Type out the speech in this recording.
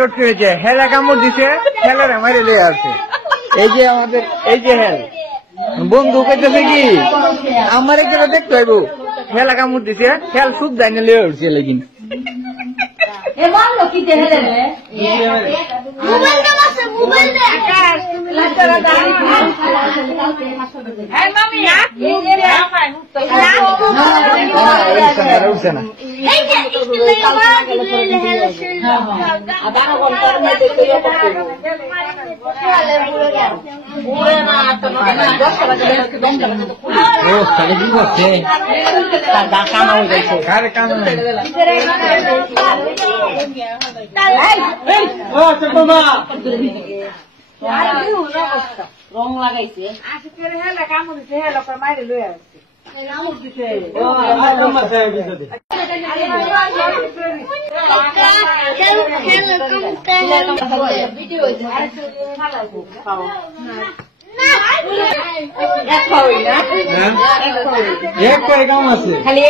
করতে হয়েছে হেলা কামড় দিছে হেলার মাইরে লিয়ে আছে এই যে আমাদের এই যে হেল বন্ধু কইতেছে কি আমার একজন দেখতে পাইবো হেলা কামড় দিছে হেল সুদ দেয় না লিয়ে উঠছে লেকিন রং লাগাইছে হেলা কামড় দিছে হেলা পর মাইরে লয়ে আসছে কামড় দিছে এক কয় কাম আছে খালি